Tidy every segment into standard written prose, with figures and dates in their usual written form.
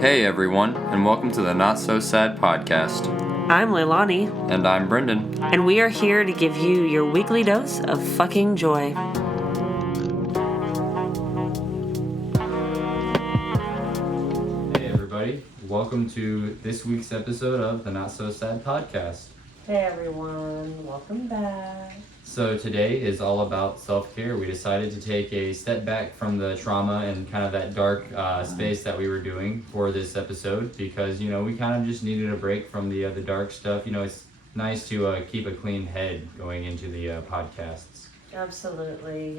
Hey everyone, and welcome to the Not So Sad podcast. I'm Leilani. And I'm Brendan. And we are here to give you your weekly dose of fucking joy. Hey everybody, welcome to this week's episode of the Not So Sad podcast. Hey everyone, welcome back. So today is all about self-care. We decided to take a step back from the trauma and kind of that dark space that we were doing for this episode because, we kind of just needed a break from the dark stuff. It's nice to keep a clean head going into the podcasts. Absolutely,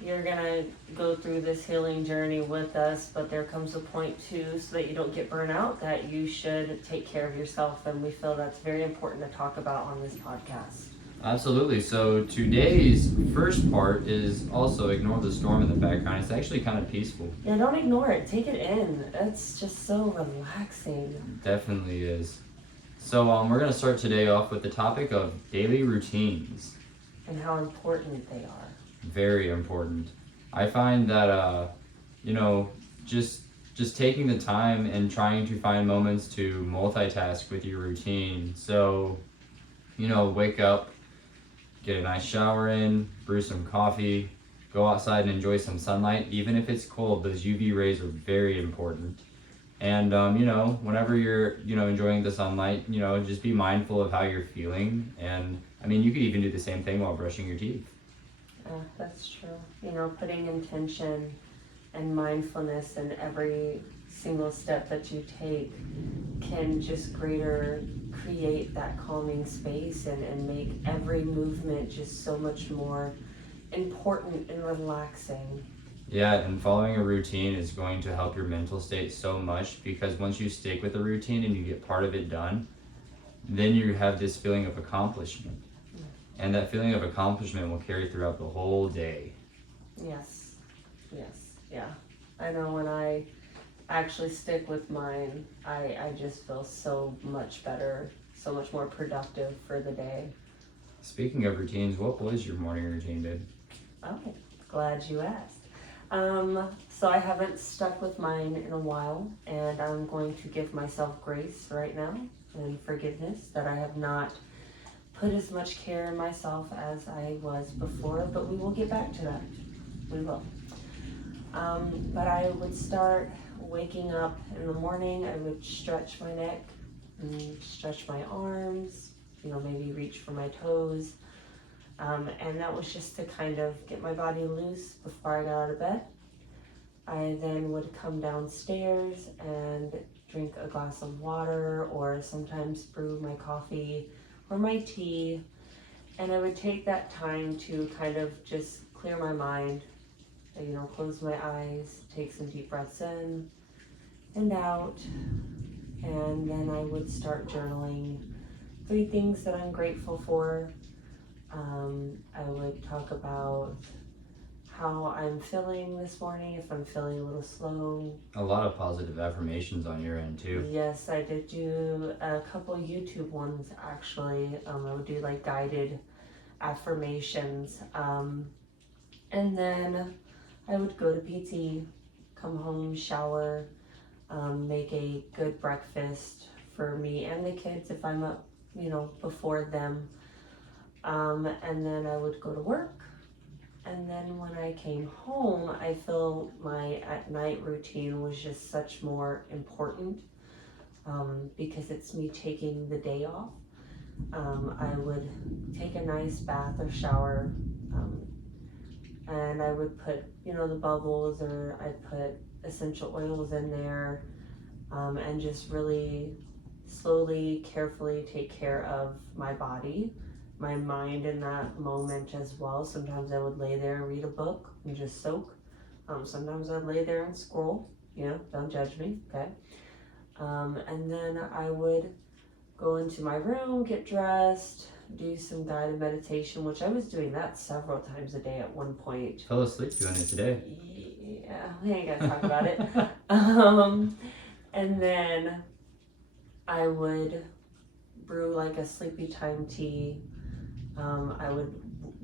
you're gonna go through this healing journey with us, but there comes a point too, so that you don't get burnt out, that you should take care of yourself, and we feel that's very important to talk about on this podcast. Absolutely. So today's first part is also ignore the storm in the background. It's actually kind of peaceful. Yeah, don't ignore it. Take it in. It's just so relaxing. It definitely is. So we're going to start today off with the topic of daily routines. And how important they are. Very important. I find that, just taking the time and trying to find moments to multitask with your routine. So, wake up, get a nice shower in, brew some coffee, go outside and enjoy some sunlight. Even if it's cold, those UV rays are very important. And, whenever you're, enjoying the sunlight, just be mindful of how you're feeling. And, you could even do the same thing while brushing your teeth. That's true. Putting intention and mindfulness in every single step that you take can just create that calming space and make every movement just so much more important and relaxing. Yeah, and following a routine is going to help your mental state so much because once you stick with a routine and you get part of it done, then you have this feeling of accomplishment. And that feeling of accomplishment will carry throughout the whole day. Yes, yeah. I know when I actually stick with mine, I just feel so much better, so much more productive for the day. Speaking of routines, what was your morning routine, babe? Oh, glad you asked. So I haven't stuck with mine in a while, and I'm going to give myself grace right now and forgiveness that I have not put as much care in myself as I was before, but we will get back to that. We will. But I would start waking up in the morning. I would stretch my neck and stretch my arms, maybe reach for my toes. And that was just to kind of get my body loose before I got out of bed. I then would come downstairs and drink a glass of water, or sometimes brew my coffee or my tea, and I would take that time to kind of just clear my mind, close my eyes, take some deep breaths in and out, and then I would start journaling 3 things that I'm grateful for. I would talk about how I'm feeling this morning, if I'm feeling a little slow. A lot of positive affirmations on your end too. Yes, I did do a couple YouTube ones actually. I would do like guided affirmations. And then I would go to PT, come home, shower, make a good breakfast for me and the kids if I'm up, before them. And then I would go to work. And then when I came home, I feel my at night routine was just such more important because it's me taking the day off. I would take a nice bath or shower, and I would put, the bubbles, or I'd put essential oils in there, and just really slowly, carefully take care of my body, my mind in that moment as well. Sometimes I would lay there and read a book and just soak. Sometimes I'd lay there and scroll, don't judge me, okay? And then I would go into my room, get dressed, do some guided meditation, which I was doing that several times a day at one point. Fell asleep doing it today. Yeah, we ain't gonna talk about it. And then I would brew like a sleepy time tea. I would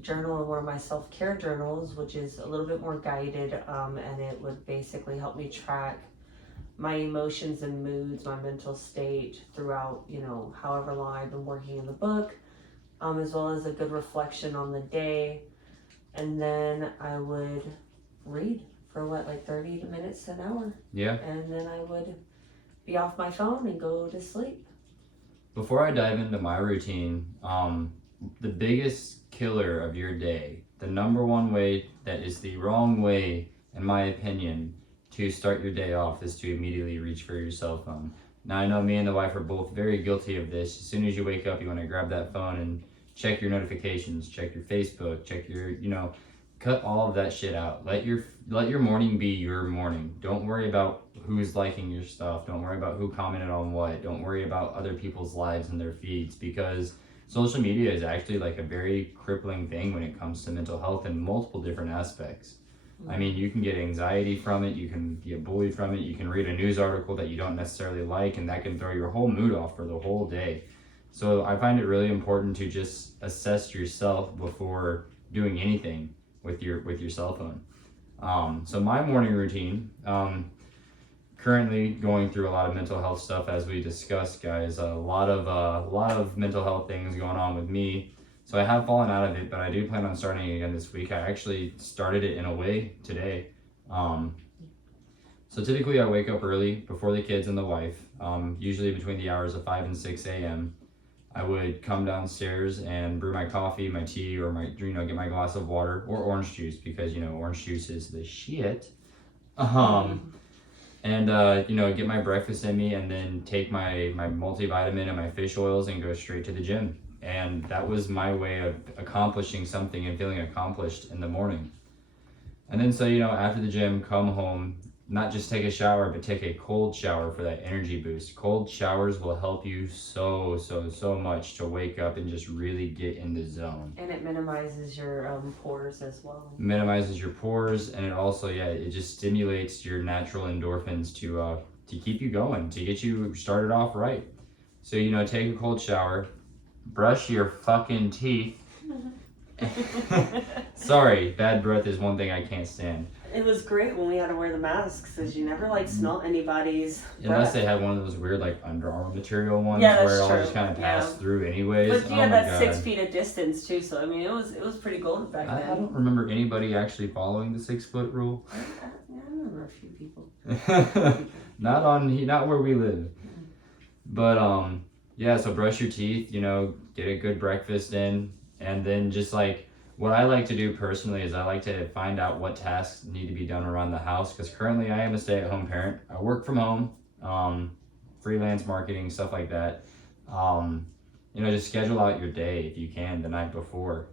journal in one of my self-care journals, which is a little bit more guided, and it would basically help me track my emotions and moods, my mental state throughout, however long I've been working in the book, as well as a good reflection on the day. And then I would read for 30 minutes to an hour. Yeah. And then I would be off my phone and go to sleep. Before I dive into my routine, the biggest killer of your day, the number one way that is the wrong way, in my opinion, to start your day off is to immediately reach for your cell phone. Now, I know me and the wife are both very guilty of this. As soon as you wake up, you want to grab that phone and check your notifications, check your Facebook, check your, cut all of that shit out. Let your morning be your morning. Don't worry about who's liking your stuff. Don't worry about who commented on what. Don't worry about other people's lives and their feeds, because social media is actually like a very crippling thing when it comes to mental health in multiple different aspects. I mean, you can get anxiety from it, you can get bullied from it, you can read a news article that you don't necessarily like, and that can throw your whole mood off for the whole day. So I find it really important to just assess yourself before doing anything with your cell phone. So my morning routine, currently going through a lot of mental health stuff, as we discussed, guys. A lot of mental health things going on with me. So I have fallen out of it, but I do plan on starting again this week. I actually started it in a way today. So typically I wake up early before the kids and the wife, usually between the hours of 5 and 6 a.m. I would come downstairs and brew my coffee, my tea, or get my glass of water or orange juice, because orange juice is the shit. And get my breakfast in me, and then take my multivitamin and my fish oils and go straight to the gym. And that was my way of accomplishing something and feeling accomplished in the morning. And then so after the gym, come home, not just take a shower, but take a cold shower for that energy boost. Cold showers will help you so much to wake up and just really get in the zone. And it minimizes your pores as well. Minimizes your pores, and it also, it just stimulates your natural endorphins to keep you going, to get you started off right. So, take a cold shower, brush your fucking teeth. Sorry, bad breath is one thing I can't stand. It was great when we had to wear the masks, because you never smell anybody's unless breath. They had one of those weird Under Armour material ones, yeah, where it all true. just kind of passed through anyways. But you had that 6 feet of distance too, so I mean it was pretty golden back then. I don't remember anybody actually following the 6 foot rule. I remember a few people. Not where we live. But so brush your teeth, get a good breakfast in, and then just what I like to do personally is I like to find out what tasks need to be done around the house, because currently I am a stay-at-home parent. I work from home, freelance marketing, stuff like that. Just schedule out your day if you can the night before,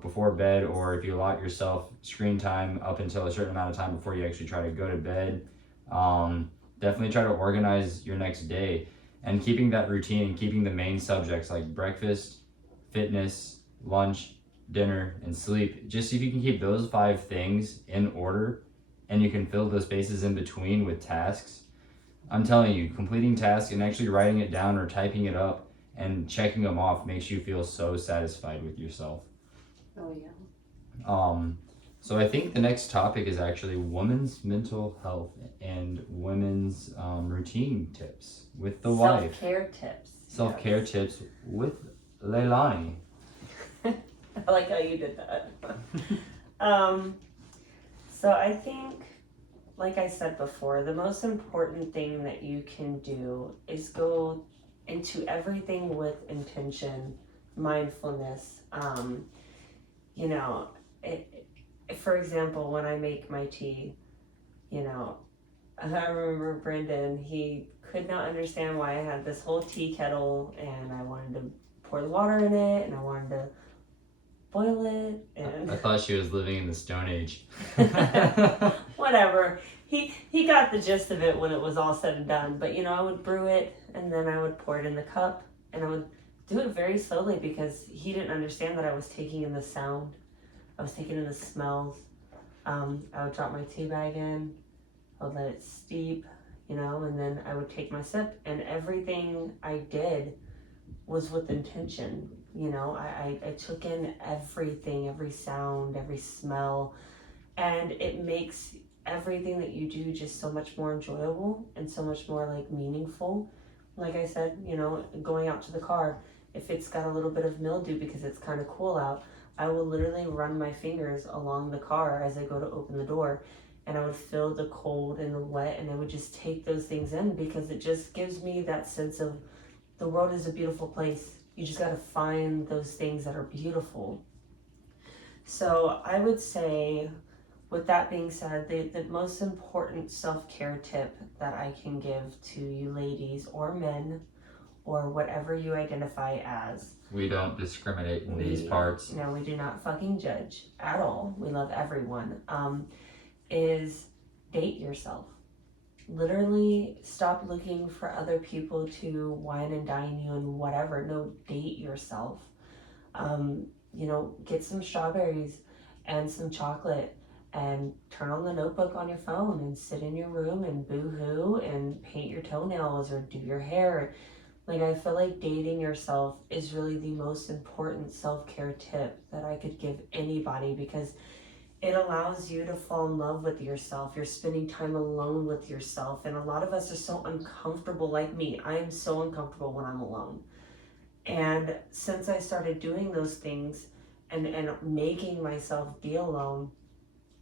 before bed, or if you allot yourself screen time up until a certain amount of time before you actually try to go to bed. Definitely try to organize your next day, and keeping that routine and keeping the main subjects like breakfast, fitness, lunch, dinner, and sleep. Just if you can keep those 5 things in order, and you can fill those spaces in between with tasks, I'm telling you, completing tasks and actually writing it down or typing it up and checking them off makes you feel so satisfied with yourself. Oh yeah. So I think the next topic is actually women's mental health and women's routine tips with the wife. Self-care tips. Self-care tips with Leilani. I like how you did that. So I think, like I said before, the most important thing that you can do is go into everything with intention, mindfulness. For example, when I make my tea, I remember Brendan, he could not understand why I had this whole tea kettle, and I wanted to pour the water in it, and I wanted to boil it, and I thought she was living in the Stone Age. Whatever. He got the gist of it when it was all said and done. But I would brew it, and then I would pour it in the cup, and I would do it very slowly, because he didn't understand that I was taking in the sound. I was taking in the smells. I would drop my tea bag in, I would let it steep, and then I would take my sip, and everything I did was with intention. I took in everything, every sound, every smell, and it makes everything that you do just so much more enjoyable and so much more like meaningful. Like I said, you know, going out to the car, if it's got a little bit of mildew because it's kind of cool out, I will literally run my fingers along the car as I go to open the door, and I would feel the cold and the wet, and I would just take those things in because it just gives me that sense of the world is a beautiful place. You just got to find those things that are beautiful. So I would say, with that being said, the most important self-care tip that I can give to you ladies or men or whatever you identify as. We don't discriminate in these parts. No, we do not fucking judge at all. We love everyone. Is date yourself. Literally stop looking for other people to wine and dine you and whatever. No, date yourself. You know, get some strawberries and some chocolate and turn on the notebook on your phone and sit in your room and boo-hoo and paint your toenails or do your hair. Like, I feel like dating yourself is really the most important self-care tip that I could give anybody, because it allows you to fall in love with yourself. You're spending time alone with yourself. And a lot of us are so uncomfortable, like me. I am so uncomfortable when I'm alone. And since I started doing those things and making myself be alone,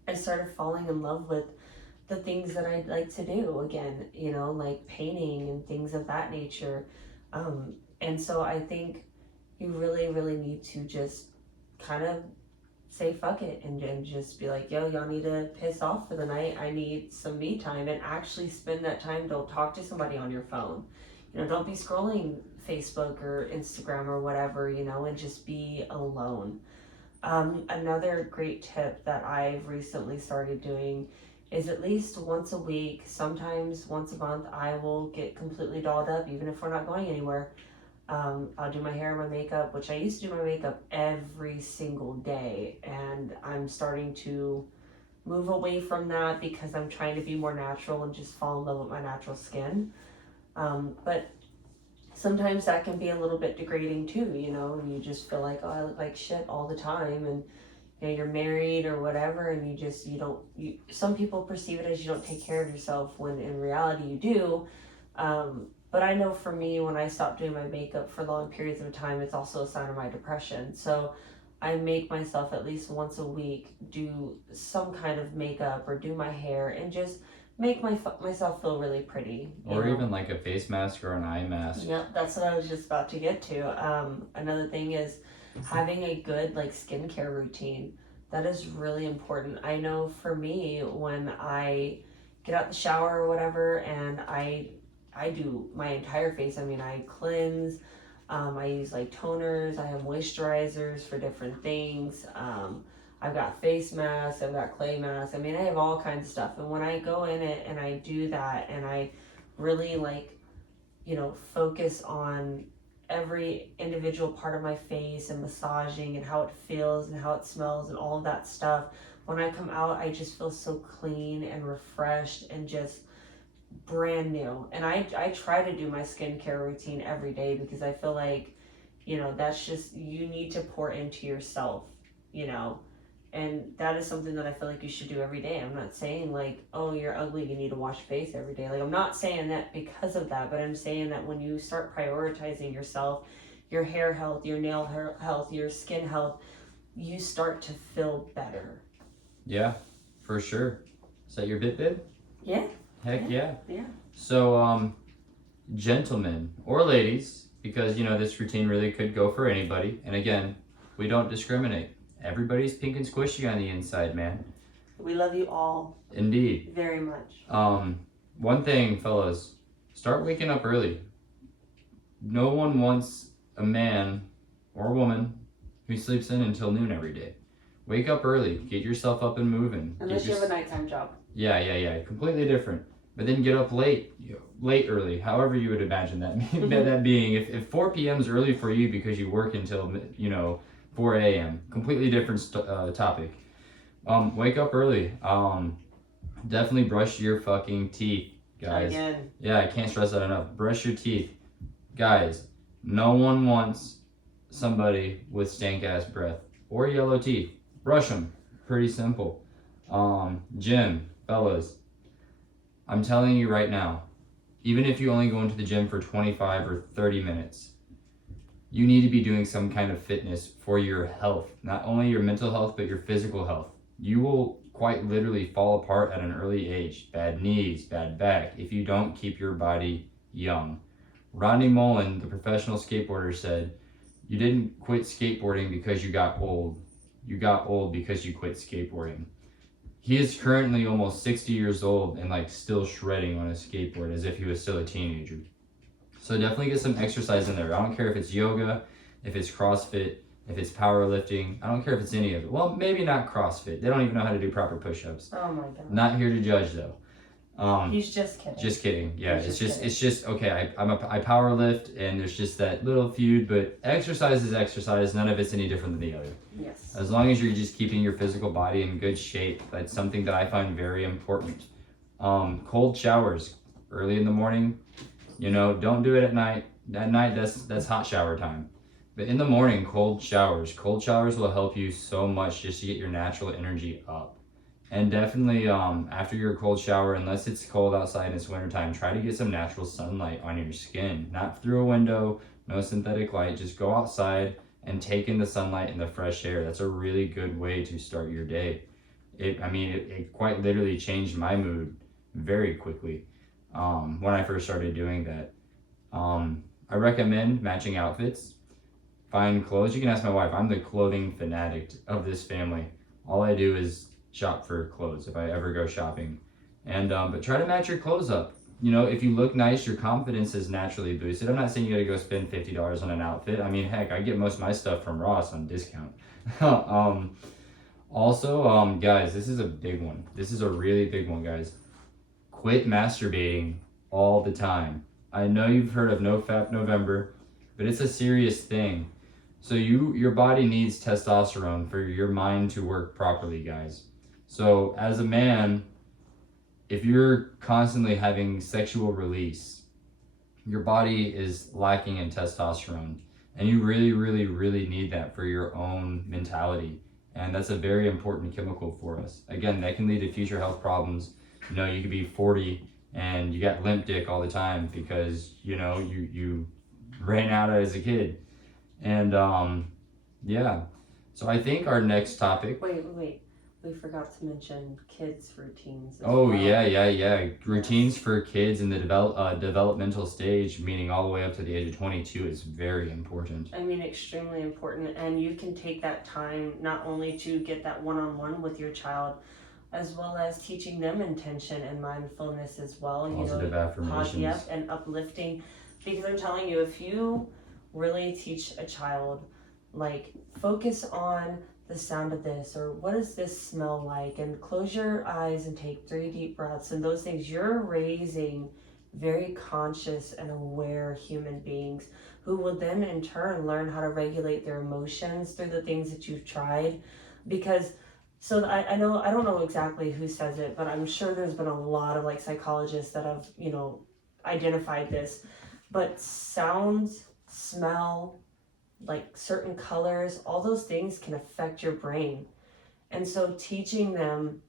I started falling in love with the things that I'd like to do again, you know, like painting and things of that nature. And so I think you really, really need to just kind of say fuck it and just be like, yo, y'all need to piss off for the night. I need some me time, and actually spend that time. Don't talk to somebody on your phone. You know, don't be scrolling Facebook or Instagram or whatever, you know, and just be alone. Another great tip that I've recently started doing is at least once a week, sometimes once a month, I will get completely dolled up, even if we're not going anywhere. I'll do my hair and my makeup, which I used to do my makeup every single day, and I'm starting to move away from that because I'm trying to be more natural and just fall in love with my natural skin. But sometimes that can be a little bit degrading too, you know, and you just feel like, oh, I look like shit all the time, and you know, you're married or whatever, and some people perceive it as you don't take care of yourself, when in reality you do. But I know for me, when I stop doing my makeup for long periods of time, it's also a sign of my depression. So I make myself at least once a week do some kind of makeup or do my hair and just make myself feel really pretty. Or even like a face mask or an eye mask. Yep, that's what I was just about to get to. Another thing is having a good like skincare routine. That is really important. I know for me, when I get out the shower or whatever, and I do my entire face. I mean, I cleanse. I use like toners. I have moisturizers for different things. I've got face masks. I've got clay masks. I mean, I have all kinds of stuff. And when I go in it and I do that, and I really like, you know, focus on every individual part of my face and massaging and how it feels and how it smells and all of that stuff, when I come out, I just feel so clean and refreshed and just brand new. And I try to do my skincare routine every day, because I feel like, you know, that's just, you need to pour into yourself, you know, and that is something that I feel like you should do every day. I'm not saying like, oh, you're ugly, you need to wash your face every day. Like, I'm not saying that because of that, but I'm saying that when you start prioritizing yourself, your hair health, your nail health, your skin health, you start to feel better. Yeah, for sure. Is that your bit? Yeah. Heck yeah. Yeah. So, gentlemen or ladies, because, you know, this routine really could go for anybody. And again, we don't discriminate. Everybody's pink and squishy on the inside, man. We love you all. Indeed. Very much. One thing, fellas, start waking up early. No one wants a man or woman who sleeps in until noon every day. Wake up early. Get yourself up and moving. Unless you have a nighttime job. Yeah. Completely different. But then get up late early, however you would imagine that that being. If 4 p.m. is early for you because you work until, you know, 4 a.m., completely different topic. Wake up early. Definitely brush your fucking teeth, guys. Again. Yeah, I can't stress that enough. Brush your teeth. Guys, no one wants somebody with stank ass breath or yellow teeth. Brush them. Pretty simple. Gym. fellas, I'm telling you right now, even if you only go into the gym for 25 or 30 minutes, you need to be doing some kind of fitness for your health, not only your mental health, but your physical health. You will quite literally fall apart at an early age. Bad knees, bad back, if you don't keep your body young. Rodney Mullen, the professional skateboarder, said, you didn't quit skateboarding because you got old. You got old because you quit skateboarding. He is currently almost 60 years old and like still shredding on a skateboard as if he was still a teenager. So definitely get some exercise in there. I don't care if it's yoga, if it's CrossFit, if it's powerlifting. I don't care if it's any of it. Well, maybe not CrossFit. They don't even know how to do proper push-ups. Oh my god. Not here to judge though. He's just kidding. Just kidding. Yeah, He's it's just okay. I power lift, and there's just that little feud. But exercise is exercise. None of it's any different than the other. Yes. As long as you're just keeping your physical body in good shape, that's something that I find very important. Cold showers early in the morning. You know, don't do it at night. At night, that's hot shower time. But in the morning, cold showers. Cold showers will help you so much just to get your natural energy up. And definitely after your cold shower, unless it's cold outside and it's wintertime, try to get some natural sunlight on your skin. Not through a window, no synthetic light. Just go outside and take in the sunlight and the fresh air. That's a really good way to start your day. It quite literally changed my mood very quickly when I first started doing that. I recommend matching outfits. Find clothes. You can ask my wife. I'm the clothing fanatic of this family. All I do is shop for clothes if I ever go shopping. And but try to match your clothes up. You know, if you look nice, your confidence is naturally boosted. I'm not saying you gotta go spend $50 on an outfit. I mean, heck, I get most of my stuff from Ross on discount. Also, guys, this is a big one. This is a really big one, guys. Quit masturbating all the time. I know you've heard of NoFap November, but it's a serious thing. So your body needs testosterone for your mind to work properly, guys. So as a man, if you're constantly having sexual release, your body is lacking in testosterone, and you really, really, really need that for your own mentality. And that's a very important chemical for us. Again, that can lead to future health problems. You know, you could be 40 and you got limp dick all the time because, you know, you ran out as a kid. And yeah, so I think our next topic. Wait. We forgot to mention kids' routines. Oh, well. Yeah. Routines for kids in the developmental stage, meaning all the way up to the age of 22, is very important. I mean, extremely important. And you can take that time not only to get that one-on-one with your child, as well as teaching them intention and mindfulness as well. Positive affirmations. Yep, and uplifting. Because I'm telling you, if you really teach a child, like, focus on the sound of this, or what does this smell like, and close your eyes and take 3 deep breaths, and those things, you're raising very conscious and aware human beings who will then in turn learn how to regulate their emotions through the things that you've tried. Because I know, I don't know exactly who says it, but I'm sure there's been a lot of like psychologists that have, you know, identified this, but sounds, smell, like certain colors, all those things can affect your brain. And so teaching them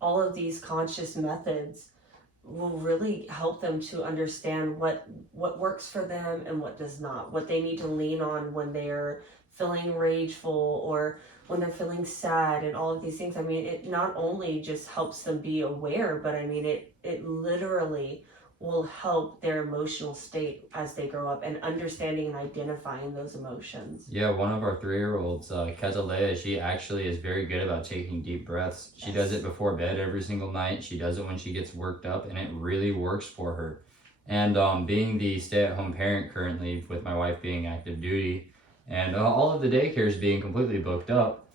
all of these conscious methods will really help them to understand what works for them and what does not, what they need to lean on when they're feeling rageful or when they're feeling sad, and all of these things. I mean, it not only just helps them be aware, but I mean, it literally will help their emotional state as they grow up, and understanding and identifying those emotions. Yeah, one of our 3-year-olds, Ketalea, she actually is very good about taking deep breaths. She does it before bed every single night. She does it when she gets worked up, and it really works for her. And being the stay-at-home parent currently, with my wife being active duty, and all of the daycares being completely booked up,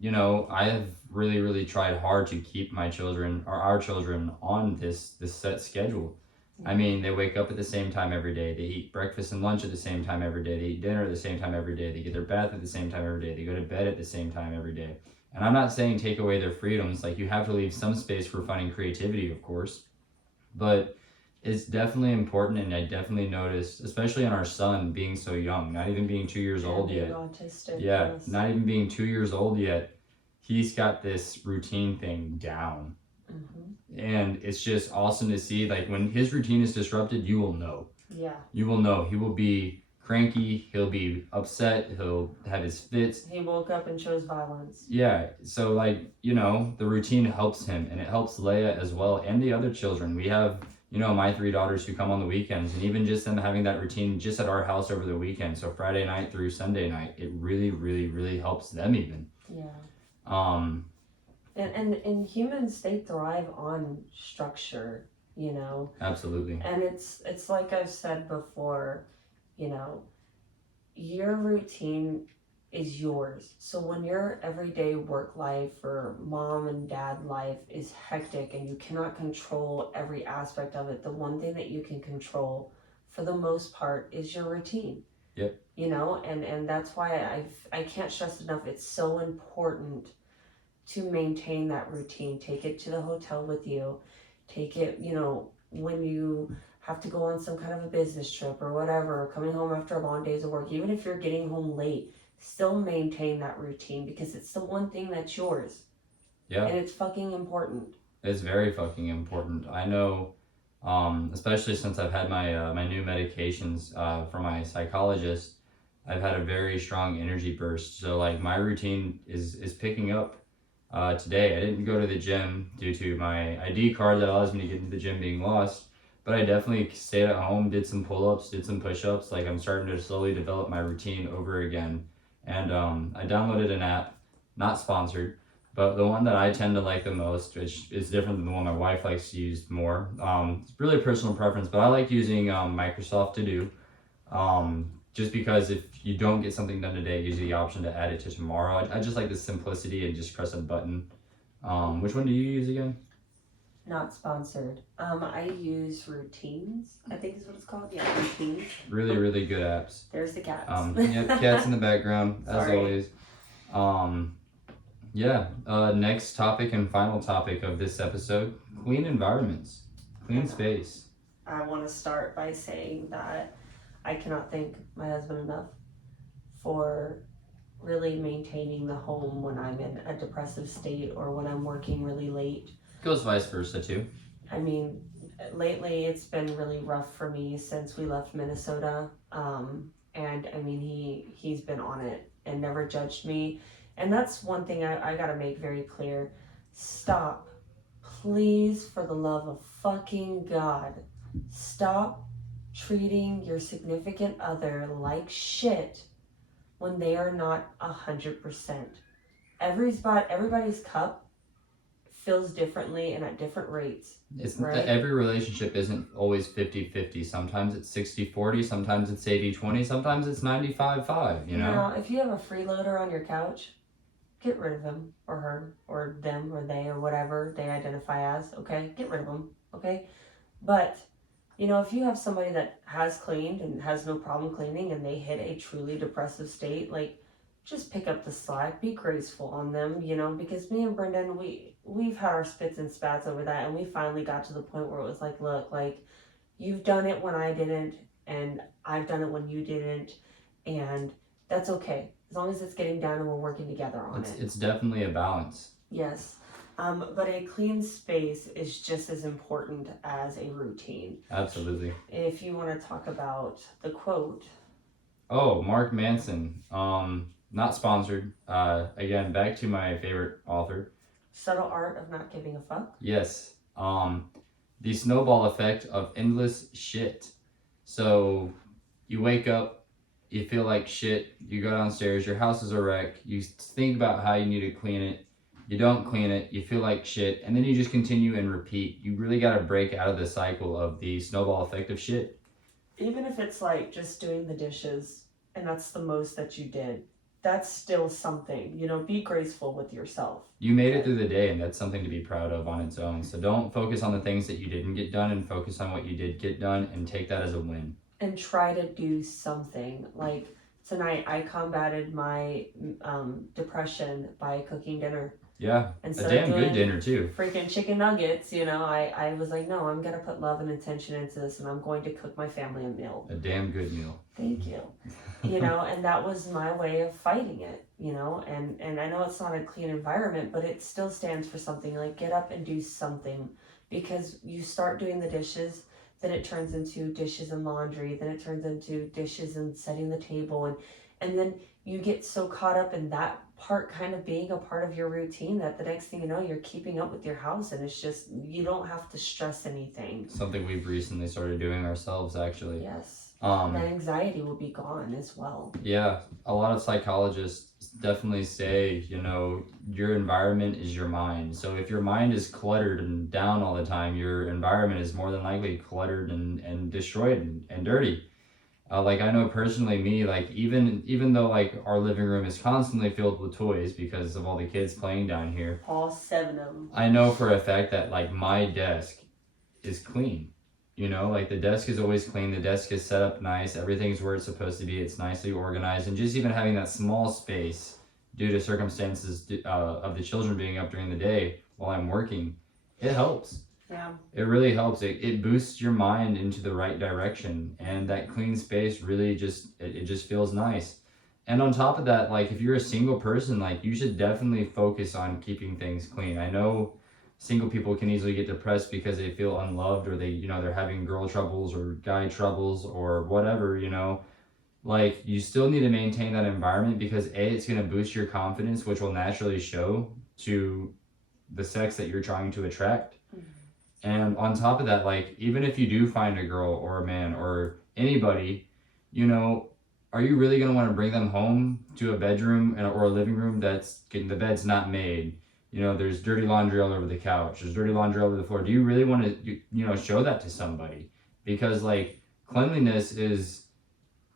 you know, I have really tried hard to keep my children, or our children, on this set schedule. I mean, they wake up at the same time every day. They eat breakfast and lunch at the same time every day. They eat dinner at the same time every day. They get their bath at the same time every day. They go to bed at the same time every day. And I'm not saying take away their freedoms. Like, you have to leave some space for fun and creativity, of course. But it's definitely important, and I definitely noticed, especially on our son being so young, not even being 2 years old yet. Autistic, yeah, yes. Not even being 2 years old yet. he's got this routine thing down. Mm-hmm. And it's just awesome to see, like, when his routine is disrupted, you will know. Yeah. You will know. He will be cranky, he'll be upset, he'll have his fits. He woke up and chose violence. Yeah, so, like, you know, the routine helps him, and it helps Leia as well, and the other children. We have, you know, my 3 daughters who come on the weekends, and even just them having that routine just at our house over the weekend, so Friday night through Sunday night, it really, really, really helps them even. Yeah. And humans, they thrive on structure, you know. Absolutely. And it's like I've said before, you know, your routine is yours. So when your everyday work life or mom and dad life is hectic and you cannot control every aspect of it, the one thing that you can control for the most part is your routine. Yep. You know, and that's why I can't stress enough, it's so important to maintain that routine. Take it to the hotel with you. Take it, you know, when you have to go on some kind of a business trip or whatever, coming home after long days of work, even if you're getting home late, still maintain that routine because it's the one thing that's yours. Yeah. And it's fucking important. It's very fucking important. I know, especially since I've had my my new medications from my psychologist, I've had a very strong energy burst. So, like, my routine is picking up. Today, I didn't go to the gym due to my ID card that allows me to get into the gym being lost, but I definitely stayed at home, did some pull-ups, did some push-ups. Like, I'm starting to slowly develop my routine over again. And I downloaded an app, not sponsored, but the one that I tend to like the most, which is different than the one my wife likes to use more. It's really a personal preference, but I like using Microsoft To Do. Just because if you don't get something done today, it gives you the option to add it to tomorrow. I just like the simplicity and just press a button. Which one do you use again? Not sponsored. I use Routines, I think is what it's called. Yeah, Routines. Really, really good apps. There's the cats. Yep, cats in the background, as Sorry. always. Next topic and final topic of this episode, clean environments, clean space. I want to start by saying that I cannot thank my husband enough for really maintaining the home when I'm in a depressive state or when I'm working really late. Goes vice versa too. I mean, lately it's been really rough for me since we left Minnesota. And I mean, he's been on it and never judged me. And that's one thing I gotta make very clear. Stop. Please, for the love of fucking God, stop treating your significant other like shit when they are not 100%. Everybody's cup fills differently and at different rates. It's right? Every relationship isn't always 50-50. Sometimes it's 60-40, sometimes it's 80-20, sometimes it's 95-5, you know? Now, if you have a freeloader on your couch, get rid of him or her or them or they or whatever they identify as, okay? Get rid of them, okay? But, you know, if you have somebody that has cleaned and has no problem cleaning and they hit a truly depressive state, like, just pick up the slack, be graceful on them, you know, because me and Brendan, we've had our spits and spats over that, and we finally got to the point where it was like, look, like, you've done it when I didn't, and I've done it when you didn't, and that's okay, as long as it's getting done and we're working together on it. It's definitely a balance. Yes. But a clean space is just as important as a routine. Absolutely. If you want to talk about the quote. Oh, Mark Manson. Not sponsored. Again, back to my favorite author. Subtle Art of Not Giving a Fuck. Yes. The snowball effect of endless shit. So you wake up, you feel like shit, you go downstairs, your house is a wreck, you think about how you need to clean it, you don't clean it, you feel like shit, and then you just continue and repeat. You really got to break out of the cycle of the snowball effect of shit. Even if it's like just doing the dishes and that's the most that you did, that's still something. You know, be graceful with yourself. You made it through the day, and that's something to be proud of on its own. So don't focus on the things that you didn't get done, and focus on what you did get done, and take that as a win. And try to do something. Like tonight, I combated my depression by cooking dinner. Yeah, a damn good dinner too. Freaking chicken nuggets, you know, I was like, no, I'm gonna put love and intention into this, and I'm going to cook my family a meal. A damn good meal. Thank you. You know, and that was my way of fighting it. you know, and I know it's not a clean environment, but it still stands for something. Like, get up and do something, because you start doing the dishes, then it turns into dishes and laundry, then it turns into dishes and setting the table, and then you get so caught up in that part kind of being a part of your routine that the next thing you know, you're keeping up with your house, and it's just, you don't have to stress anything. Something we've recently started doing ourselves, actually. Yes. That anxiety will be gone as well. Yeah, a lot of psychologists definitely say, you know, your environment is your mind. So if your mind is cluttered and down all the time, your environment is more than likely cluttered and destroyed and dirty. Like I know personally, me, like even though like our living room is constantly filled with toys because of all the kids playing down here, All 7 of them. I know for a fact that like my desk is clean. You know, like the desk is always clean, the desk is set up nice, everything's where it's supposed to be, it's nicely organized, and just even having that small space due to circumstances of the children being up during the day while I'm working, it helps. Yeah. It really helps. It boosts your mind into the right direction, and that clean space really it just feels nice. And on top of that, like if you're a single person, like you should definitely focus on keeping things clean. I know single people can easily get depressed because they feel unloved, or they, you know, they're having girl troubles or guy troubles or whatever, you know. Like you still need to maintain that environment because A, it's going to boost your confidence, which will naturally show to the sex that you're trying to attract. And on top of that, like even if you do find a girl or a man or anybody, you know, are you really going to want to bring them home to a bedroom or a living room that's getting the bed's not made? You know, there's dirty laundry all over the couch. There's dirty laundry all over the floor. Do you really want to, you know, show that to somebody? Because like cleanliness is,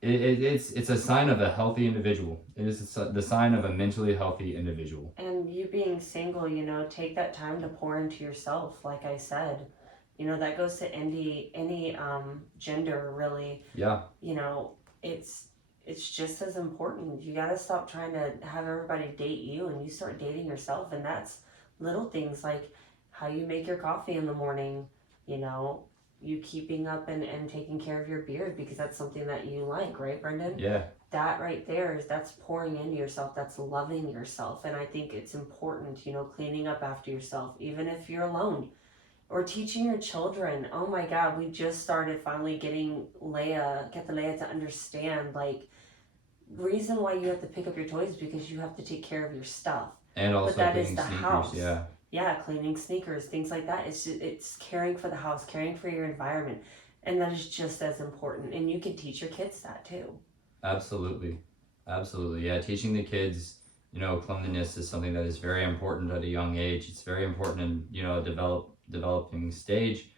it's a sign of a healthy individual. It is the sign of a mentally healthy individual. And you being single, you know, take that time to pour into yourself. Like I said, you know, that goes to any gender really. Yeah. You know, it's just as important. You got to stop trying to have everybody date you, and you start dating yourself. And that's little things like how you make your coffee in the morning, you know, you keeping up and taking care of your beard because that's something that you like, right, Brendan? Yeah. That right there that's pouring into yourself, that's loving yourself. And I think it's important, you know, cleaning up after yourself, even if you're alone. Or teaching your children. Oh my God, we just started finally get the Leia to understand, like, reason why you have to pick up your toys is because you have to take care of your stuff. And also but that cleaning is the sneakers, house. yeah, cleaning sneakers, things like that. It's caring for the house, caring for your environment, and that is just as important. And you can teach your kids that too. Absolutely. Yeah, teaching the kids, you know, cleanliness is something that is very important at a young age. It's very important in, you know, developing stage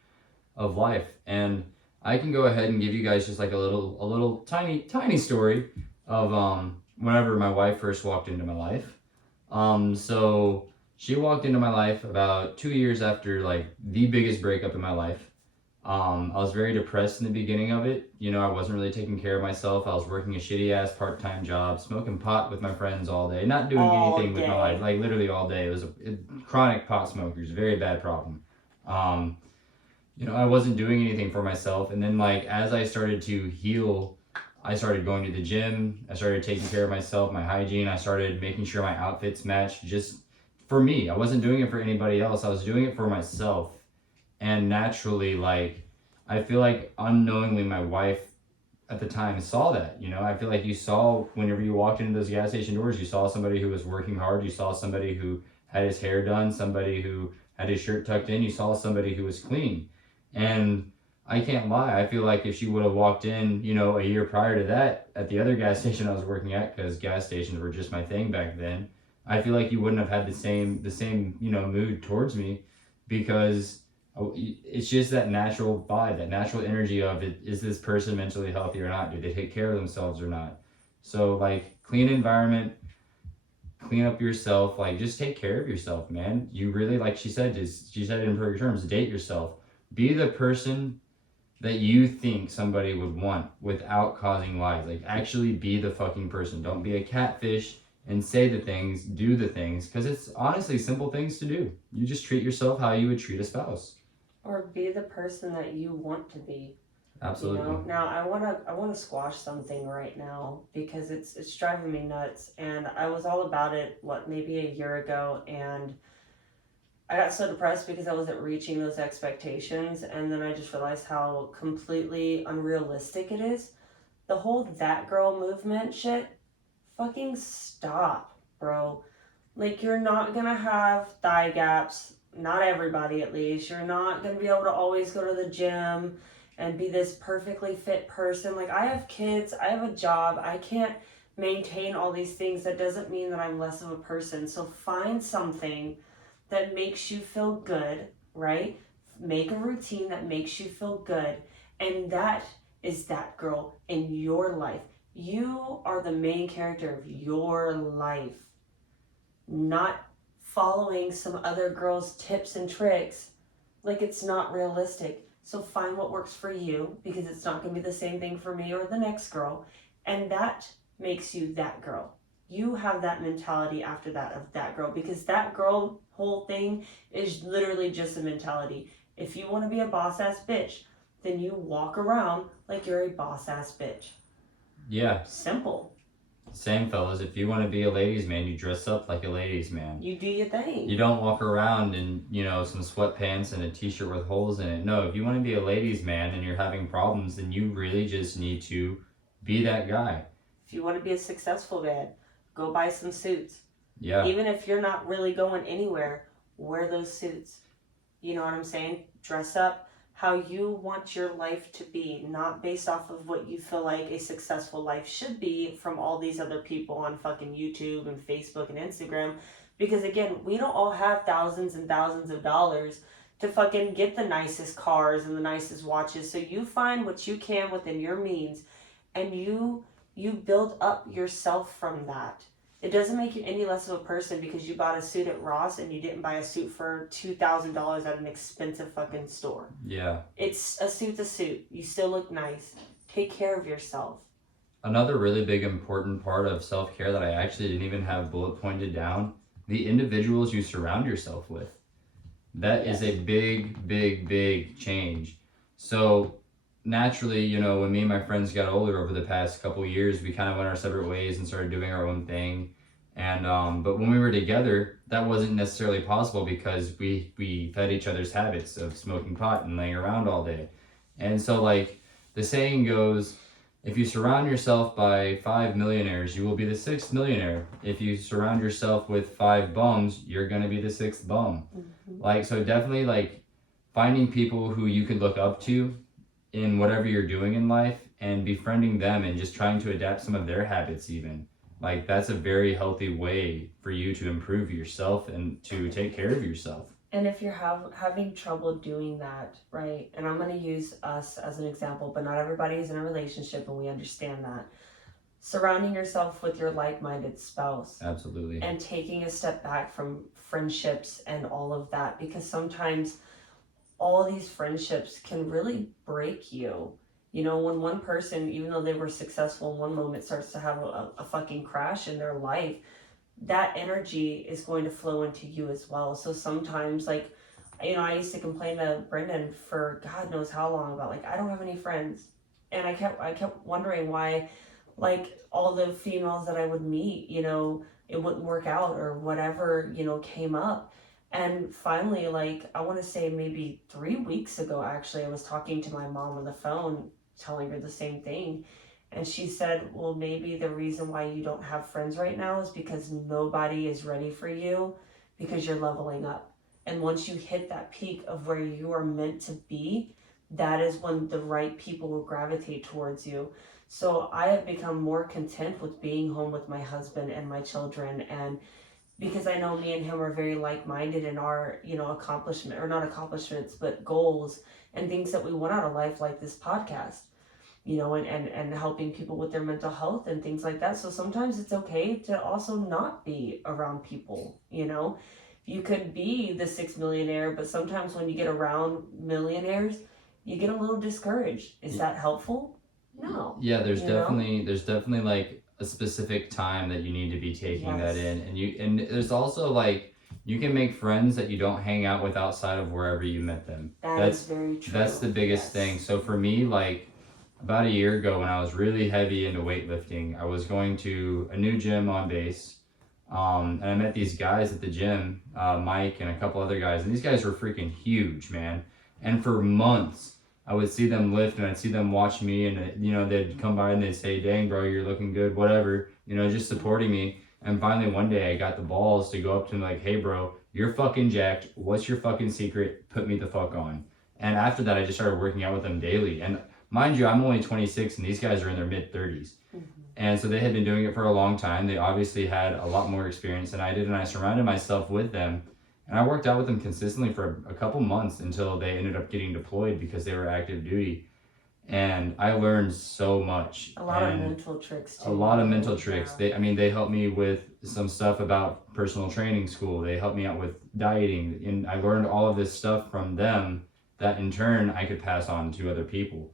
of life. And I can go ahead and give you guys just like a little tiny story of whenever my wife first walked into my life. So she walked into my life about 2 years after like the biggest breakup in my life. I was very depressed in the beginning of it. You know, I wasn't really taking care of myself. I was working a shitty ass part-time job, smoking pot with my friends all day, not doing anything with my life, like literally all day. It was a chronic pot smokers, very bad problem. You know, I wasn't doing anything for myself. And then like, as I started to heal, I started going to the gym. I started taking care of myself, my hygiene. I started making sure my outfits matched just for me. I wasn't doing it for anybody else. I was doing it for myself. And naturally, like, I feel like unknowingly my wife at the time saw that, you know. I feel like you saw whenever you walked into those gas station doors, you saw somebody who was working hard. You saw somebody who had his hair done, somebody who had his shirt tucked in. You saw somebody who was clean. And I can't lie, I feel like if she would have walked in, you know, a year prior to that at the other gas station I was working at, because gas stations were just my thing back then, I feel like you wouldn't have had the same, you know, mood towards me, because it's just that natural vibe, that natural energy of it. Is this person mentally healthy or not? Do they take care of themselves or not? So like, clean environment, clean up yourself, like just take care of yourself, man. You really, like she said it in perfect terms, date yourself. Be the person that you think somebody would want without causing lies. Like, actually be the fucking person. Don't be a catfish and say the things, do the things, because it's honestly simple things to do. You just treat yourself how you would treat a spouse. Or be the person that you want to be. Absolutely. You know, now I wanna squash something right now because it's driving me nuts. And I was all about it, what, maybe a year ago, and I got so depressed because I wasn't reaching those expectations, and then I just realized how completely unrealistic it is. The whole that girl movement shit, fucking stop, bro. Like, you're not gonna have thigh gaps, not everybody at least. You're not gonna be able to always go to the gym and be this perfectly fit person. Like, I have kids, I have a job, I can't maintain all these things. That doesn't mean that I'm less of a person. So find something that makes you feel good, right? Make a routine that makes you feel good, and that is that girl in your life. You are the main character of your life, not following some other girl's tips and tricks. Like, it's not realistic. So find what works for you, because it's not going to be the same thing for me or the next girl, and that makes you that girl. You have that mentality after that of that girl, because that girl whole thing is literally just a mentality. If you want to be a boss ass bitch, then you walk around like you're a boss ass bitch. Yeah. Simple. Same, fellas. If you want to be a ladies' man, you dress up like a ladies' man. You do your thing. You don't walk around in, some sweatpants and a t-shirt with holes in it. No, if you want to be a ladies' man and you're having problems, then you really just need to be that guy. If you want to be a successful man, go buy some suits. Yeah. Even if you're not really going anywhere, wear those suits. You know what I'm saying? Dress up how you want your life to be, not based off of what you feel like a successful life should be from all these other people on fucking YouTube and Facebook and Instagram. Because again, we don't all have thousands and thousands of dollars to fucking get the nicest cars and the nicest watches. So you find what you can within your means, and you build up yourself from that. It doesn't make you any less of a person because you bought a suit at Ross and you didn't buy a suit for $2,000 at an expensive fucking store. Yeah. It's a suit's a suit. You still look nice. Take care of yourself. Another really big important part of self-care that I actually didn't even have bullet pointed down, the individuals you surround yourself with. That is a big, big, big change. So naturally, when me and my friends got older over the past couple years, we kind of went our separate ways and started doing our own thing. And but when we were together, that wasn't necessarily possible because we fed each other's habits of smoking pot and laying around all day. And so, like the saying goes, if you surround yourself by 5 millionaires, you will be the 6th millionaire. If you surround yourself with 5 bums, you're gonna be the 6th bum. Mm-hmm. So definitely finding people who you could look up to in whatever you're doing in life and befriending them and just trying to adapt some of their habits even. That's a very healthy way for you to improve yourself and to take care of yourself. And if you're having trouble doing that, right, and I'm going to use us as an example, but not everybody is in a relationship, and we understand that. Surrounding yourself with your like-minded spouse. Absolutely. And taking a step back from friendships and all of that, because sometimes all these friendships can really break you. When one person, even though they were successful in one moment, starts to have a fucking crash in their life, that energy is going to flow into you as well. So sometimes, I used to complain to Brendan for God knows how long about, I don't have any friends. And I kept wondering why, all the females that I would meet, it wouldn't work out or whatever, came up. And finally, I want to say maybe 3 weeks ago, actually, I was talking to my mom on the phone, telling her the same thing. And she said, well, maybe the reason why you don't have friends right now is because nobody is ready for you, because you're leveling up. And once you hit that peak of where you are meant to be, that is when the right people will gravitate towards you. So I have become more content with being home with my husband and my children, and because I know me and him are very like-minded in our, accomplishment, or not accomplishments, but goals and things that we want out of life, like this podcast, and helping people with their mental health and things like that. So sometimes it's okay to also not be around people, You could be the 6th millionaire, but sometimes when you get around millionaires, you get a little discouraged. Is that helpful? No. Yeah, there's definitely a specific time that you need to be taking that in, and there's also you can make friends that you don't hang out with outside of wherever you met them. That's very true. That's the biggest thing. So for me, like about a year ago when I was really heavy into weightlifting, I was going to a new gym on base. And I met these guys at the gym, Mike and a couple other guys, and these guys were freaking huge, man. And for months, I would see them lift and I'd see them watch me, and you know, they'd come by and they'd say, "Dang, bro, you're looking good," whatever, you know, just supporting me. And finally, one day, I got the balls to go up to him like, "Hey, bro, you're fucking jacked. What's your fucking secret? Put me the fuck on." And after that, I just started working out with them daily. And mind you, I'm only 26, and these guys are in their mid 30s. And so they had been doing it for a long time. They obviously had a lot more experience than I did, and I surrounded myself with them. And I worked out with them consistently for a couple months until they ended up getting deployed because they were active duty. And I learned so much. A lot of mental tricks too. A lot of mental tricks. They helped me with some stuff about personal training school. They helped me out with dieting. And I learned all of this stuff from them that in turn I could pass on to other people.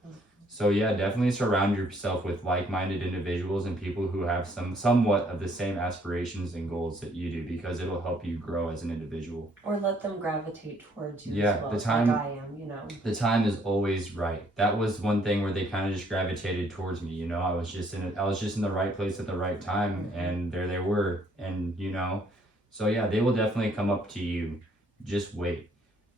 So yeah, definitely surround yourself with like-minded individuals and people who have somewhat of the same aspirations and goals that you do, because it'll help you grow as an individual. Or let them gravitate towards you Yeah, as well, the time, like I am, you know. The time is always right. That was one thing where they kind of just gravitated towards me, you know. I was just in the right place at the right time, and there they were. And you know, so yeah, they will definitely come up to you. Just wait.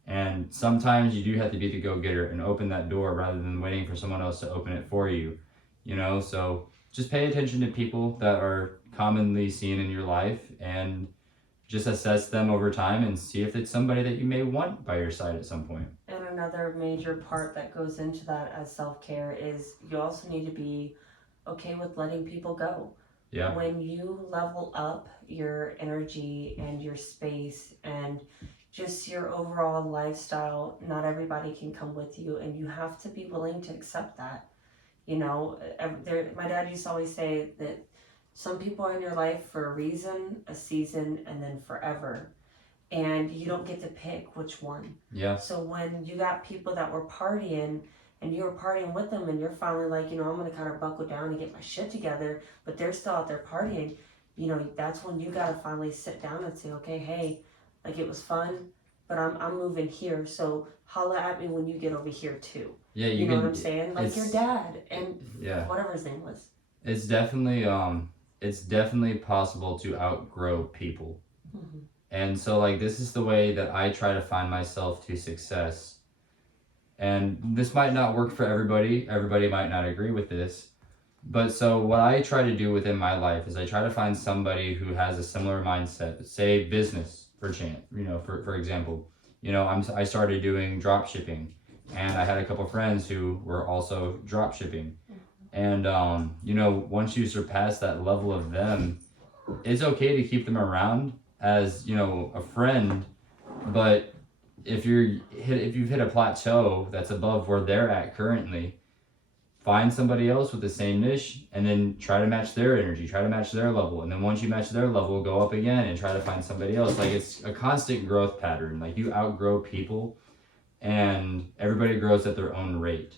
And sometimes you do have to be the go-getter and open that door rather than waiting for someone else to open it for you, you know. So just pay attention to people that are commonly seen in your life and just assess them over time and see if it's somebody that you may want by your side at some point. And another major part that goes into that as self-care is you also need to be okay with letting people go. Yeah. When you level up your energy and your space and just your overall lifestyle, not everybody can come with you, and you have to be willing to accept that. You know, my dad used to always say that some people are in your life for a reason, a season, and then forever. And you don't get to pick which one. Yeah. So when you got people that were partying and you were partying with them and you're finally like, you know, I'm going to kind of buckle down and get my shit together, but they're still out there partying, you know, that's when you got to finally sit down and say, okay, hey, like it was fun, but I'm moving here, so holla at me when you get over here too. Yeah, you know what I'm saying? Like your dad and whatever his name was. It's definitely possible to outgrow people. Mm-hmm. And so like this is the way that I try to find myself to success. And this might not work for everybody. Everybody might not agree with this. But so what I try to do within my life is I try to find somebody who has a similar mindset, say business for example, you know, I started doing drop shipping, and I had a couple friends who were also drop shipping. And, you know, once you surpass that level of them, it's okay to keep them around as, you know, a friend. But if you've hit a plateau that's above where they're at currently, find somebody else with the same niche and then try to match their energy, try to match their level. And then once you match their level, go up again and try to find somebody else. Like it's a constant growth pattern. Like you outgrow people and everybody grows at their own rate.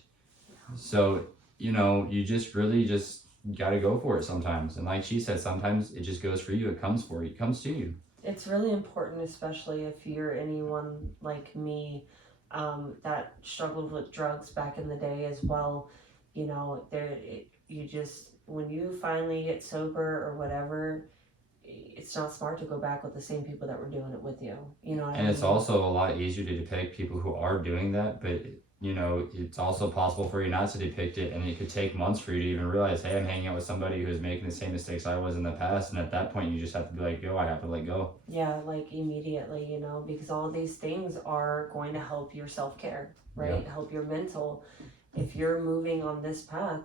So, you know, you just really just got to go for it sometimes. And like she said, sometimes it just goes for you. It comes for you. It comes to you. It's really important, especially if you're anyone like me that struggled with drugs back in the day as well. You know, when you finally get sober or whatever, it's not smart to go back with the same people that were doing it with you. You know what I mean? And it's also a lot easier to depict people who are doing that, but you know, it's also possible for you not to depict it, and it could take months for you to even realize, hey, I'm hanging out with somebody who's making the same mistakes I was in the past, and at that point you just have to be like, yo, I have to let go. Yeah, like immediately, you know, because all these things are going to help your self-care, right? Yeah. Help your mental. If you're moving on this path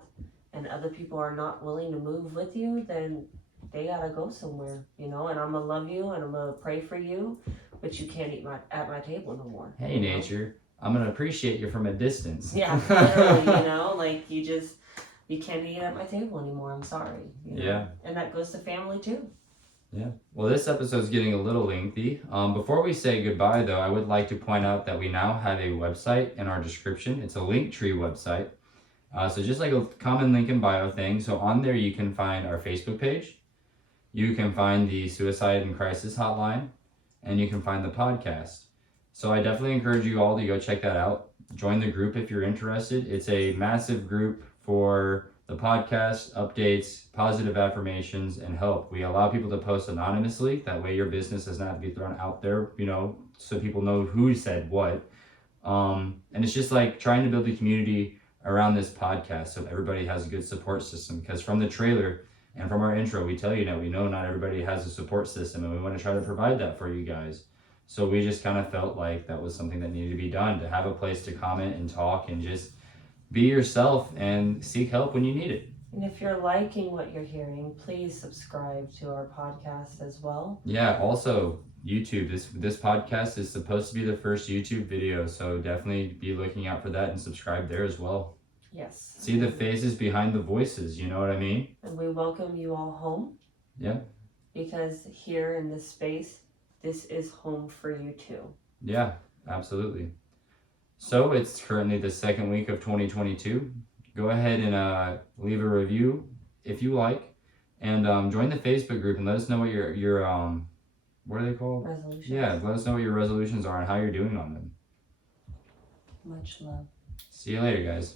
and other people are not willing to move with you, then they gotta go somewhere, you know, and I'm gonna love you and I'm gonna pray for you, but you can't eat at my table no more. Hey, nature, I'm gonna appreciate you from a distance. Yeah, literally, you know, like you can't eat at my table anymore, I'm sorry. You know? Yeah. And that goes to family too. Yeah. Well, this episode's getting a little lengthy. Before we say goodbye, though, I would like to point out that we now have a website in our description. It's a Linktree website. So just like a common link in bio thing. So on there, you can find our Facebook page. You can find the Suicide and Crisis Hotline. and you can find the podcast. So I definitely encourage you all to go check that out. Join the group if you're interested. It's a massive group for the podcast, updates, positive affirmations, and help. We allow people to post anonymously. That way your business does not have to be thrown out there, so people know who said what. And it's just like trying to build a community around this podcast so everybody has a good support system. Because from the trailer and from our intro, we tell you that we know not everybody has a support system, and we want to try to provide that for you guys. So we just kind of felt like that was something that needed to be done, to have a place to comment and talk and just be yourself and seek help when you need it. And if you're liking what you're hearing, please subscribe to our podcast as well. Yeah, also YouTube. This podcast is supposed to be the first YouTube video, so definitely be looking out for that and subscribe there as well. Yes. See the faces behind the voices, you know what I mean? And we welcome you all home. Yeah. Because here in this space, this is home for you too. Yeah, absolutely. So it's currently the second week of 2022. Go ahead and leave a review if you like, and join the Facebook group and let us know what your what are they called? Resolutions. Yeah, let us know what your resolutions are and how you're doing on them. Much love. See you later, guys.